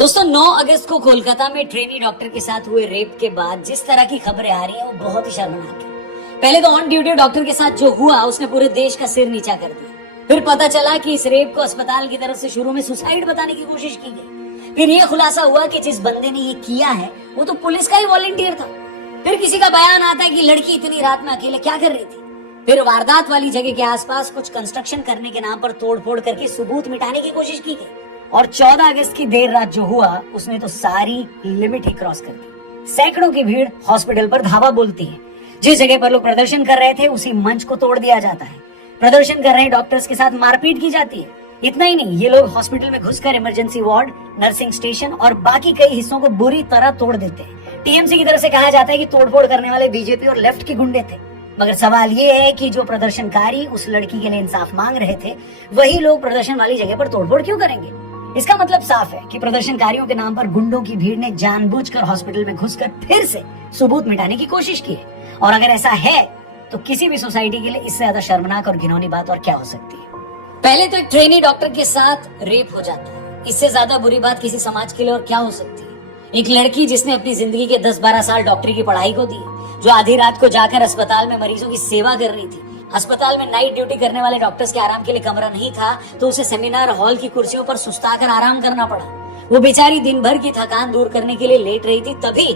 दोस्तों 9 अगस्त को कोलकाता में ट्रेनी डॉक्टर के साथ हुए रेप के बाद जिस तरह की खबरें आ रही हैं वो बहुत ही शर्मनाक है। पहले तो ऑन ड्यूटी डॉक्टर के साथ जो हुआ उसने पूरे देश का सिर नीचा कर दिया। फिर पता चला कि इस रेप को अस्पताल की तरफ से शुरू में सुसाइड बताने की कोशिश की गई। फिर ये खुलासा हुआ कि जिस बंदे ने ये किया है वो तो पुलिस का ही वॉलंटियर था। फिर किसी का बयान आता है कि लड़की इतनी रात में अकेले क्या कर रही थी। फिर वारदात वाली जगह के आसपास कुछ कंस्ट्रक्शन करने के नाम पर तोड़फोड़ करके सबूत मिटाने की कोशिश की गई। और 14 अगस्त की देर रात जो हुआ उसने तो सारी लिमिट ही क्रॉस कर दी। सैकड़ों की भीड़ हॉस्पिटल पर धावा बोलती है। जिस जगह पर लोग प्रदर्शन कर रहे थे उसी मंच को तोड़ दिया जाता है। प्रदर्शन कर रहे डॉक्टर्स के साथ मारपीट की जाती है। इतना ही नहीं, ये लोग हॉस्पिटल में घुसकर इमरजेंसी वार्ड, नर्सिंग स्टेशन और बाकी कई हिस्सों को बुरी तरह तोड़ देते हैं। टीएमसी की तरफ से कहा जाता है कि तोड़फोड़ करने वाले बीजेपी और लेफ्ट के गुंडे थे। मगर सवाल ये है कि जो प्रदर्शनकारी उस लड़की के लिए इंसाफ मांग रहे थे वही लोग प्रदर्शन वाली जगह पर तोड़फोड़ क्यों करेंगे। इसका मतलब साफ है कि प्रदर्शनकारियों के नाम पर गुंडों की भीड़ ने जानबूझकर हॉस्पिटल में घुसकर फिर से सबूत मिटाने की कोशिश की है। और अगर ऐसा है तो किसी भी सोसाइटी के लिए इससे ज्यादा शर्मनाक और घिनौनी बात और क्या हो सकती है। पहले तो एक ट्रेनी डॉक्टर के साथ रेप हो जाता है, इससे ज्यादा बुरी बात किसी समाज के लिए और क्या हो सकती है। एक लड़की जिसने अपनी जिंदगी के 10-12 साल डॉक्टरी की पढ़ाई को दी, जो आधी रात को जाकर अस्पताल में मरीजों की सेवा कर रही थी। अस्पताल में नाइट ड्यूटी करने वाले डॉक्टर्स के आराम के लिए कमरा नहीं था तो उसे सेमिनार हॉल की कुर्सियों पर सुस्ताकर आराम करना पड़ा। वो बेचारी दिन भर की थकान दूर करने के लिए लेट रही थी। तभी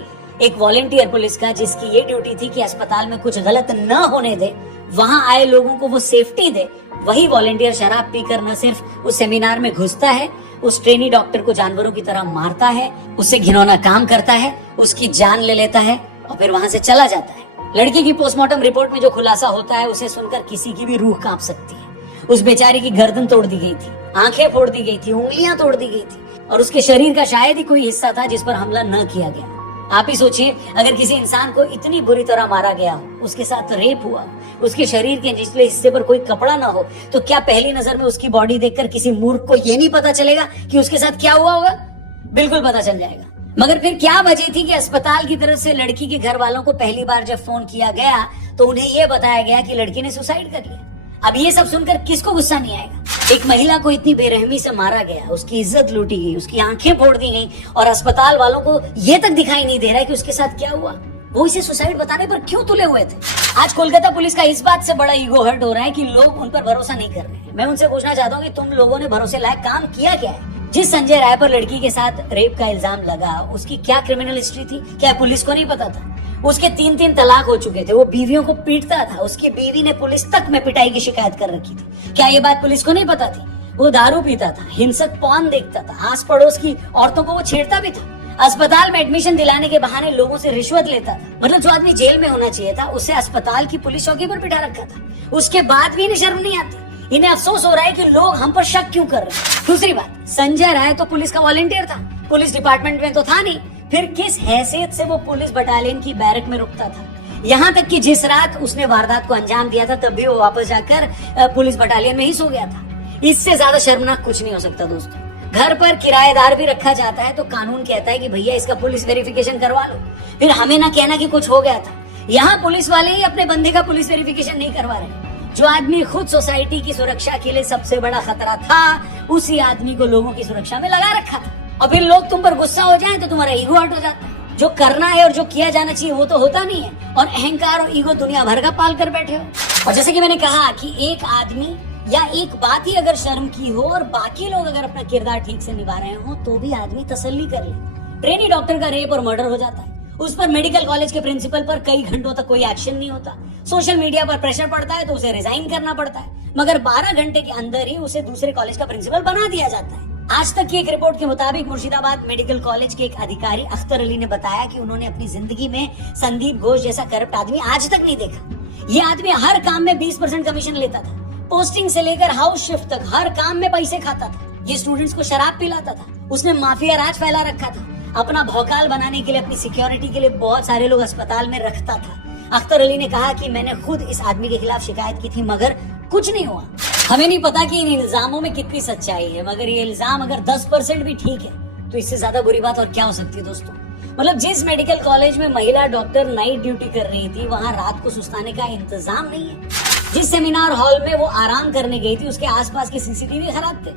एक वॉलेंटियर पुलिस का, जिसकी ये ड्यूटी थी कि अस्पताल में कुछ गलत न होने दे, वहां आए लोगों को वो सेफ्टी दे, वही वॉलेंटियर शराब पीकर न सिर्फ उस सेमिनार में घुसता है, उस ट्रेनी डॉक्टर को जानवरों की तरह मारता है, उससे घिनौना काम करता है, उसकी जान ले लेता है और फिर वहां से चला जाता है। लड़की की पोस्टमार्टम रिपोर्ट में जो खुलासा होता है उसे सुनकर किसी की भी रूह कांप सकती है। उस बेचारी की गर्दन तोड़ दी गई थी, आंखें फोड़ दी गई थी, उंगलियां तोड़ दी गई थी और उसके शरीर का शायद ही कोई हिस्सा था जिस पर हमला न किया गया। आप ही सोचिए, अगर किसी इंसान को इतनी बुरी तरह मारा गया हो, उसके साथ रेप हुआ, उसके शरीर के निचले हिस्से पर कोई कपड़ा ना हो, तो क्या पहली नजर में उसकी बॉडी देखकर किसी मूर्ख को ये नहीं पता चलेगा कि उसके साथ क्या हुआ होगा? बिल्कुल पता चल जाएगा। मगर फिर क्या वजह थी कि अस्पताल की तरफ से लड़की के घर वालों को पहली बार जब फोन किया गया तो उन्हें यह बताया गया कि लड़की ने सुसाइड कर लिया। अब ये सब सुनकर किसको गुस्सा नहीं आएगा। एक महिला को इतनी बेरहमी से मारा गया, उसकी इज्जत लूटी गई, उसकी आंखें फोड़ दी गई और अस्पताल वालों को ये तक दिखाई नहीं दे रहा है कि उसके साथ क्या हुआ। वो इसे सुसाइड बताने पर क्यों तुले हुए थे। आज कोलकाता पुलिस का इस बात से बड़ा ईगो हर्ट हो रहा है कि लोग उन पर भरोसा नहीं कर रहे हैं। मैं उनसे पूछना चाहता हूँ कि तुम लोगों ने भरोसे लायक काम किया क्या है। जिस संजय राय पर लड़की के साथ रेप का इल्जाम लगा, उसकी क्या क्रिमिनल हिस्ट्री थी? क्या पुलिस को नहीं पता था? उसके 3 तलाक हो चुके थे, वो बीवियों को पीटता था, उसकी बीवी ने पुलिस तक में पिटाई की शिकायत कर रखी थी। क्या ये बात पुलिस को नहीं पता थी? वो दारू पीता था, हिंसक पॉर्न देखता था, आस पड़ोस की औरतों को वो छेड़ता भी था, अस्पताल में एडमिशन दिलाने के बहाने लोगों से रिश्वत लेता था। मतलब जो आदमी जेल में होना चाहिए था उसे अस्पताल की पुलिस चौकी पर बिठा रखा था। उसके बाद भी इन्हें शर्म नहीं आती। इन्हें अफसोस हो रहा है कि लोग हम पर शक क्यों कर रहे हैं। दूसरी बात, संजय राय तो पुलिस का वॉलंटियर था, पुलिस डिपार्टमेंट में तो था नहीं। फिर किस हैसियत से वो पुलिस बटालियन की बैरक में रुकता था? यहाँ तक कि जिस रात उसने वारदात को अंजाम दिया था तब भी वो वापस जाकर पुलिस बटालियन में ही सो गया था। इससे ज्यादा शर्मनाक कुछ नहीं हो सकता दोस्तों। घर पर किराएदार भी रखा जाता है तो कानून कहता है कि भैया इसका पुलिस वेरिफिकेशन करवा लो। फिर हमें ना कहना कि कुछ हो गया था। यहाँ पुलिस वाले ही अपने बंदे का पुलिस वेरिफिकेशन नहीं करवा रहे। जो आदमी खुद सोसाइटी की सुरक्षा के लिए सबसे बड़ा खतरा था, उसी आदमी को लोगों की सुरक्षा में लगा रखा था। और फिर लोग तुम पर गुस्सा हो जाएं तो तुम्हारा ईगो हर्ट हो जाता है। जो करना है और जो किया जाना चाहिए वो तो होता नहीं है और अहंकार और ईगो दुनिया भर का पाल कर बैठे हो। और जैसे कि मैंने कहा कि एक आदमी या एक बात ही अगर शर्म की हो और बाकी लोग अगर अपना किरदार ठीक से निभा रहे हो तो भी आदमी तसल्ली कर ले। ट्रेनी डॉक्टर का रेप और मर्डर हो जाता है, उस पर मेडिकल कॉलेज के प्रिंसिपल पर कई घंटों तक कोई एक्शन नहीं होता, सोशल मीडिया पर प्रेशर पड़ता है तो उसे रिजाइन करना पड़ता है, मगर 12 घंटे के अंदर ही उसे दूसरे कॉलेज का प्रिंसिपल बना दिया जाता है। आज तक की एक रिपोर्ट के मुताबिक मुर्शिदाबाद मेडिकल कॉलेज के एक अधिकारी अख्तर अली ने बताया कि उन्होंने अपनी जिंदगी में संदीप घोष जैसा करप्ट आदमी आज तक नहीं देखा। ये आदमी हर काम में 20% कमीशन लेता था, पोस्टिंग से लेकर हाउस शिफ्ट तक हर काम में पैसे खाता था। ये स्टूडेंट्स को शराब पिलाता था, उसने माफिया राज फैला रखा था, अपना भौकाल बनाने के लिए, अपनी सिक्योरिटी के लिए बहुत सारे लोग अस्पताल में रखता था। अख्तर अली ने कहा कि मैंने खुद इस आदमी के खिलाफ शिकायत की थी मगर कुछ नहीं हुआ। हमें नहीं पता कि इन इल्जामों में कितनी सच्चाई है, मगर ये इल्जाम अगर 10% भी ठीक है तो इससे ज्यादा बुरी बात और क्या हो सकती है दोस्तों। मतलब जिस मेडिकल कॉलेज में महिला डॉक्टर नाइट ड्यूटी कर रही थी वहाँ रात को सुस्ताने का इंतजाम नहीं है। जिस सेमिनार हॉल में वो आराम करने गई थी उसके आसपास के सीसीटीवी खराब थे।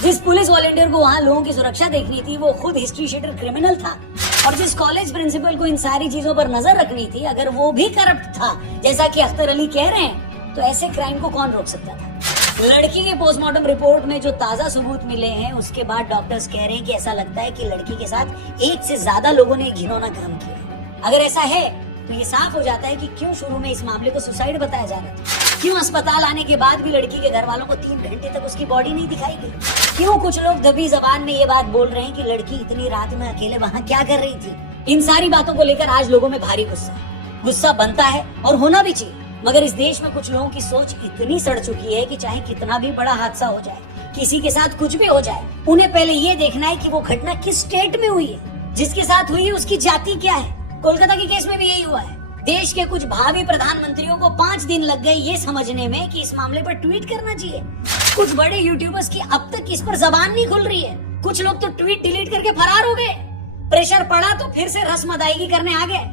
जिस पुलिस वॉलंटियर को वहाँ लोगों की सुरक्षा देखनी थी वो खुद हिस्ट्री शीटर क्रिमिनल था। और जिस कॉलेज प्रिंसिपल को इन सारी चीजों पर नजर रखनी थी अगर वो भी करप्ट था जैसा कि अख्तर अली कह रहे हैं तो ऐसे क्राइम को कौन रोक सकता था। लड़की के पोस्टमार्टम रिपोर्ट में जो ताजा सबूत मिले हैं उसके बाद डॉक्टर्स कह रहे हैं कि ऐसा लगता है कि लड़की के साथ एक से ज्यादा लोगों ने घिनौना काम किया। अगर ऐसा है तो ये साफ हो जाता है कि क्यों शुरू में इस मामले को सुसाइड बताया जा रहा था, क्यों अस्पताल आने के बाद भी लड़की के घर वालों को 3 घंटे तक उसकी बॉडी नहीं दिखाई गई, क्यों कुछ लोग दबी जबान में ये बात बोल रहे हैं कि लड़की इतनी रात में अकेले वहाँ क्या कर रही थी। इन सारी बातों को लेकर आज लोगों में भारी गुस्सा बनता है और होना भी चाहिए। मगर इस देश में कुछ लोगों की सोच इतनी सड़ चुकी है कि चाहे कितना भी बड़ा हादसा हो जाए, किसी के साथ कुछ भी हो जाए, उन्हें पहले ये देखना है कि वो घटना किस स्टेट में हुई है, जिसके साथ हुई है उसकी जाति क्या है। कोलकाता के केस में भी यही हुआ है। देश के कुछ भावी प्रधानमंत्रियों को 5 दिन लग गए ये समझने में कि इस मामले पर ट्वीट करना चाहिए। कुछ बड़े यूट्यूबर्स की अब तक इस पर जबान नहीं खुल रही है। कुछ लोग तो ट्वीट डिलीट करके फरार हो गए। प्रेशर पड़ा तो फिर से रस्म अदायगी करने आ गए।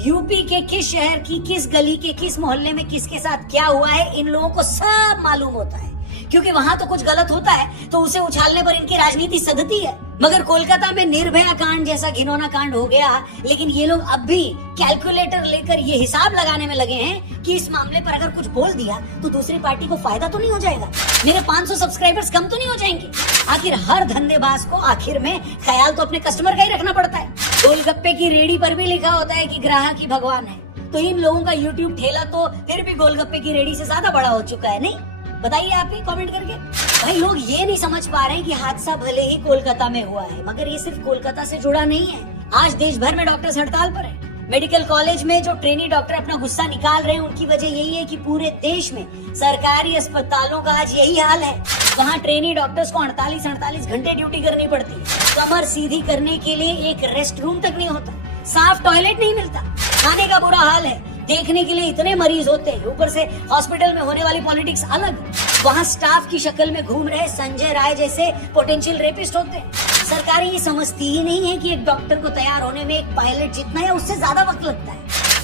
यूपी के किस शहर की किस गली के किस मोहल्ले में किसके साथ क्या हुआ है इन लोगों को सब मालूम होता है, क्योंकि वहाँ तो कुछ गलत होता है तो उसे उछालने पर इनकी राजनीति सधती है। मगर कोलकाता में निर्भया कांड जैसा घिनौना कांड हो गया, लेकिन ये लोग अब भी कैलकुलेटर लेकर ये हिसाब लगाने में लगे हैं कि इस मामले पर अगर कुछ बोल दिया तो दूसरी पार्टी को फायदा तो नहीं हो जाएगा, मेरे 500 सब्सक्राइबर्स कम तो नहीं हो जाएंगे। आखिर हर धंधेबाज को आखिर में ख्याल तो अपने कस्टमर का ही रखना पड़ता है। गोलगप्पे की रेडी पर भी लिखा होता है कि ग्राहक ही भगवान है, तो इन लोगों का यूट्यूब ठेला तो फिर भी गोलगप्पे की रेडी से ज्यादा बड़ा हो चुका है। नहीं बताइए आप ही कमेंट करके। भाई लोग ये नहीं समझ पा रहे हैं कि हादसा भले ही कोलकाता में हुआ है मगर ये सिर्फ कोलकाता से जुड़ा नहीं है। आज देश भर में डॉक्टर्स हड़ताल पर है। मेडिकल कॉलेज में जो ट्रेनी डॉक्टर अपना गुस्सा निकाल रहे हैं उनकी वजह यही है कि पूरे देश में सरकारी अस्पतालों का आज यही हाल है। वहाँ ट्रेनी डॉक्टर्स को 48 घंटे ड्यूटी करनी पड़ती है। कमर सीधी करने के लिए एक रेस्ट रूम तक नहीं होता, साफ टॉयलेट नहीं मिलता, खाने का बुरा हाल है, देखने के लिए इतने मरीज होते हैं, ऊपर से हॉस्पिटल में होने वाली पॉलिटिक्स अलग। वहाँ स्टाफ की शक्ल में घूम रहे संजय राय जैसे पोटेंशियल रेपिस्ट होते हैं। सरकार ये समझती ही नहीं है कि एक डॉक्टर को तैयार होने में एक पायलट जितना या उससे ज्यादा वक्त लगता है।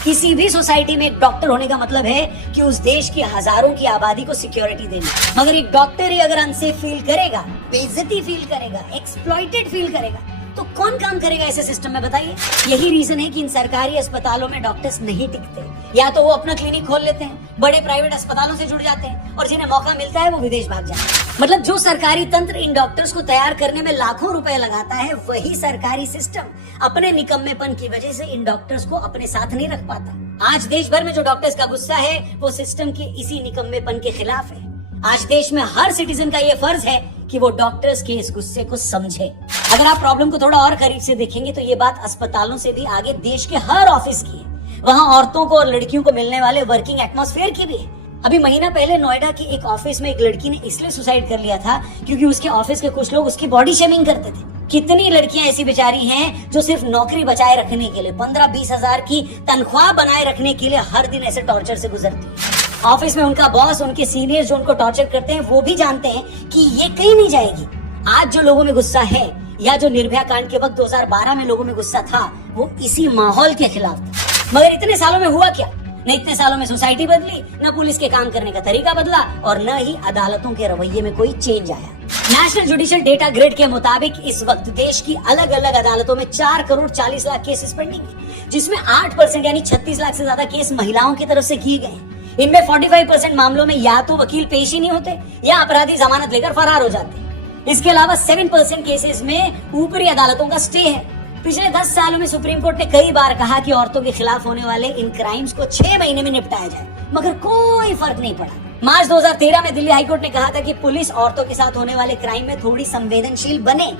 किसी भी सोसाइटी में एक डॉक्टर होने का मतलब है कि उस देश की हजारों की आबादी को सिक्योरिटी देनी। मगर एक डॉक्टर ही अगर अनसेफ फील करेगा, बेइज्जती फील करेगा, एक्सप्लॉइटेड फील करेगा तो कौन काम करेगा ऐसे सिस्टम में, बताइए। यही रीजन है कि इन सरकारी अस्पतालों में डॉक्टर्स नहीं टिकते। या तो वो अपना क्लिनिक खोल लेते हैं, बड़े प्राइवेट अस्पतालों से जुड़ जाते हैं और जिन्हें मौका मिलता है वो विदेश भाग जाते हैं। मतलब जो सरकारी तंत्र इन डॉक्टर्स को तैयार करने में लाखों रुपए लगाता है वही सरकारी सिस्टम अपने निकम्मेपन की वजह से इन डॉक्टर्स को अपने साथ नहीं रख पाता। आज देश भर में जो डॉक्टर्स का गुस्सा है वो सिस्टम के इसी निकम्मेपन के खिलाफ है। आज देश में हर सिटीजन का ये फर्ज है कि वो डॉक्टर्स के इस गुस्से को समझे। अगर आप प्रॉब्लम को थोड़ा और करीब से देखेंगे तो ये बात अस्पतालों से भी आगे देश के हर ऑफिस की है। वहाँ औरतों को और लड़कियों को मिलने वाले वर्किंग एटमॉस्फेयर की भी है। अभी महीना पहले नोएडा की एक ऑफिस में एक लड़की ने इसलिए सुसाइड कर लिया था क्योंकि उसके ऑफिस के कुछ लोग उसकी बॉडी शेमिंग करते थे। कितनी लड़कियां ऐसी बेचारी हैं जो सिर्फ नौकरी बचाए रखने के लिए 15-20 हजार की तनख्वाह बनाए रखने के लिए हर दिन ऐसे टॉर्चर से गुजरती है। ऑफिस में उनका बॉस, उनके सीनियर जो उनको टॉर्चर करते हैं वो भी जानते हैं कि ये कहीं नहीं जाएगी। आज जो लोगों में गुस्सा है या जो निर्भया कांड के वक्त 2012 में लोगों में गुस्सा था वो इसी माहौल के खिलाफ था। मगर इतने सालों में हुआ क्या? न इतने सालों में सोसाइटी बदली, न पुलिस के काम करने का तरीका बदला और न ही अदालतों के रवैये में कोई चेंज आया। नेशनल जुडिशियल डेटा ग्रिड के मुताबिक इस वक्त देश की अलग अलग अदालतों में 4 करोड़ 40 लाख केसेस पेंडिंग है, जिसमें 8% यानी 36 लाख से ज्यादा केस महिलाओं की तरफ से किए गए हैं। इनमें 45% मामलों में या तो वकील पेश ही नहीं होते या अपराधी जमानत लेकर फरार हो जाते हैं। इसके अलावा 7% केसेस में ऊपरी अदालतों का स्टे है। पिछले 10 सालों में सुप्रीम कोर्ट ने कई बार कहा कि औरतों के खिलाफ होने वाले इन क्राइम्स को 6 महीने में निपटाया जाए, मगर कोई फर्क नहीं पड़ा। मार्च 2013 में दिल्ली हाईकोर्ट ने कहा था कि पुलिस औरतों के साथ होने वाले क्राइम में थोड़ी संवेदनशील बने।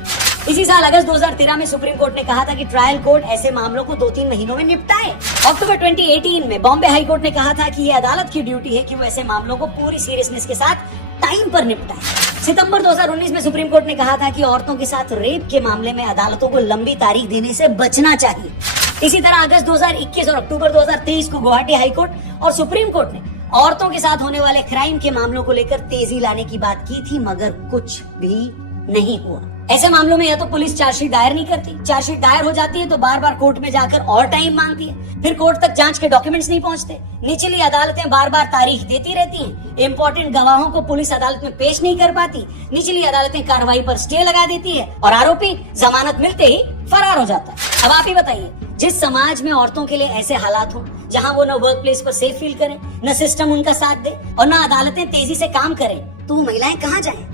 इसी साल अगस्त 2013 में सुप्रीम कोर्ट ने कहा था कि ट्रायल कोर्ट ऐसे मामलों को 2-3 महीनों में निपटाए। अक्टूबर 2018 में बॉम्बे हाईकोर्ट ने कहा था कि ये अदालत की ड्यूटी है कि वो ऐसे मामलों को पूरी सीरियसनेस के साथ टाइम पर निपटाए। सितंबर 2019 में सुप्रीम कोर्ट ने कहा था कि औरतों के साथ रेप के मामले में अदालतों को लंबी तारीख देने से बचना चाहिए। इसी तरह अगस्त 2021 और अक्टूबर 2023 को गुवाहाटी हाईकोर्ट और सुप्रीम कोर्ट ने औरतों के साथ होने वाले क्राइम के मामलों को लेकर तेजी लाने की बात की थी, मगर कुछ भी नहीं हुआ। ऐसे मामलों में या तो पुलिस चार्जशीट दायर नहीं करती, चार्जशीट दायर हो जाती है तो बार बार कोर्ट में जाकर और टाइम मांगती है, फिर कोर्ट तक जांच के डॉक्यूमेंट्स नहीं पहुंचते, निचली अदालतें बार बार तारीख देती रहती हैं, इंपॉर्टेंट गवाहों को पुलिस अदालत में पेश नहीं कर पाती, निचली अदालतें कार्रवाई पर स्टे लगा देती है और आरोपी जमानत मिलते ही फरार हो जाता है। अब आप ही बताइए, जिस समाज में औरतों के लिए ऐसे हालात हो, जहां वो न वर्क प्लेस पर सेफ फील करें, न सिस्टम उनका साथ दे और न अदालतें तेजी से काम करें, तो वो महिलाएं कहाँ जाएं?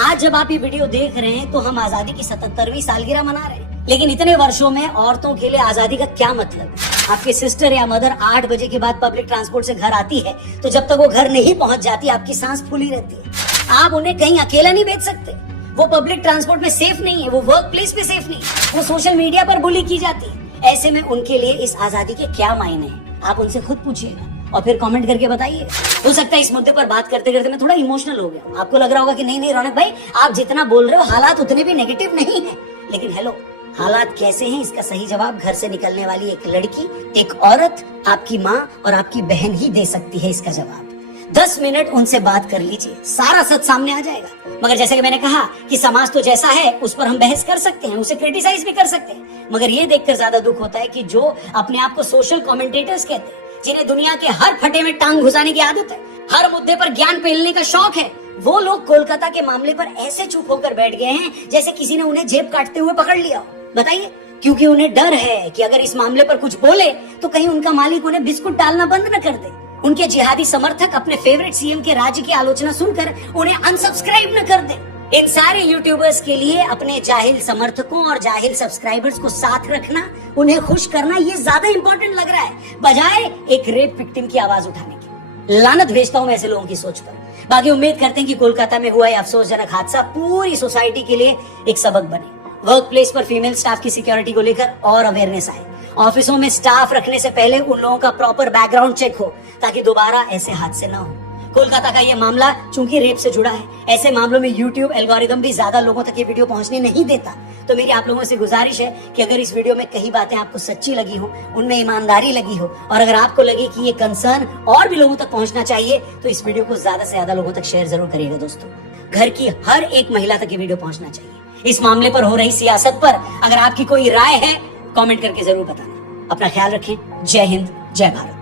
आज जब आप ये वीडियो देख रहे हैं तो हम आजादी की 77वीं सालगिरह मना रहे हैं, लेकिन इतने वर्षों में औरतों के लिए आजादी का क्या मतलब? आपके सिस्टर या मदर 8 बजे के बाद पब्लिक ट्रांसपोर्ट से घर आती है तो जब तक वो घर नहीं पहुंच जाती आपकी सांस फूली रहती है। आप उन्हें कहीं अकेला नहीं भेज सकते, वो पब्लिक ट्रांसपोर्ट में सेफ नहीं है, वो वर्क प्लेस पे सेफ नहीं है, वो सोशल मीडिया पर बुली की जाती है। ऐसे में उनके लिए इस आजादी के क्या मायने हैं, आप उनसे खुद पूछिएगा और फिर कमेंट करके बताइए। हो सकता है इस मुद्दे पर बात करते करते मैं थोड़ा इमोशनल हो गया, आपको लग रहा होगा कि नहीं रौनक भाई आप जितना बोल रहे हो हालात उतने भी नेगेटिव नहीं है, लेकिन हेलो, हालात कैसे हैं इसका सही जवाब घर से निकलने वाली एक लड़की, एक औरत, आपकी माँ और आपकी बहन ही दे सकती है इसका जवाब। 10 मिनट उनसे बात कर लीजिए, सारा सच सामने आ जाएगा। मगर जैसे कि मैंने कहा कि समाज तो जैसा है उस पर हम बहस कर सकते हैं, उसे क्रिटिसाइज भी कर सकते हैं, मगर ये देखकर ज्यादा दुख होता है कि जो अपने आप को सोशल कमेंटेटर्स कहते हैं, जिन्हें दुनिया के हर फटे में टांग घुसाने की आदत है, हर मुद्दे पर ज्ञान पेलने का शौक है, वो लोग कोलकाता के मामले पर ऐसे चुप होकर बैठ गए हैं जैसे किसी ने उन्हें जेब काटते हुए पकड़ लिया। बताइए, क्योंकि उन्हें डर है कि अगर इस मामले पर कुछ बोले तो कहीं उनका मालिक उन्हें बिस्कुट डालना बंद न कर दे, उनके जिहादी समर्थक अपने फेवरेट सीएम के राज्य की आलोचना सुनकर उन्हें अनसब्सक्राइब न कर दे। इन सारे यूट्यूबर्स के लिए अपने जाहिल समर्थकों और जाहिल सब्सक्राइबर्स को साथ रखना, उन्हें खुश करना, ये ज्यादा इंपॉर्टेंट लग रहा है बजाय एक रेप विक्टिम की आवाज उठाने की। लानत भेजता हूं मैं ऐसे लोगों की सोच पर। बाकी उम्मीद करते हैं कि कोलकाता में हुआ यह अफसोसजनक हादसा पूरी सोसाइटी के लिए एक सबक बने। वर्क प्लेस पर फीमेल स्टाफ की सिक्योरिटी को लेकर और अवेयरनेस आए, ऑफिसों में स्टाफ रखने से पहले उन लोगों का प्रॉपर बैकग्राउंड चेक हो ताकि दोबारा ऐसे हादसे न हो। कोलकाता का ये मामला चूंकि रेप से जुड़ा है, ऐसे मामलों में यूट्यूब एल्गोरिदम भी ज्यादा लोगों तक ये वीडियो पहुंचने नहीं देता, तो मेरी आप लोगों से गुजारिश है कि अगर इस वीडियो में कई बातें आपको सच्ची लगी हो, उनमें ईमानदारी लगी हो और अगर आपको लगे कि ये कंसर्न और भी लोगों तक पहुंचना चाहिए तो इस वीडियो को ज्यादा से ज्यादा लोगों तक शेयर जरूर करिएगा। दोस्तों, घर की हर एक महिला तक ये वीडियो पहुंचना चाहिए। इस मामले पर हो रही सियासत पर अगर आपकी कोई राय है कमेंट करके जरूर बताना। अपना ख्याल रखें। जय हिंद, जय भारत।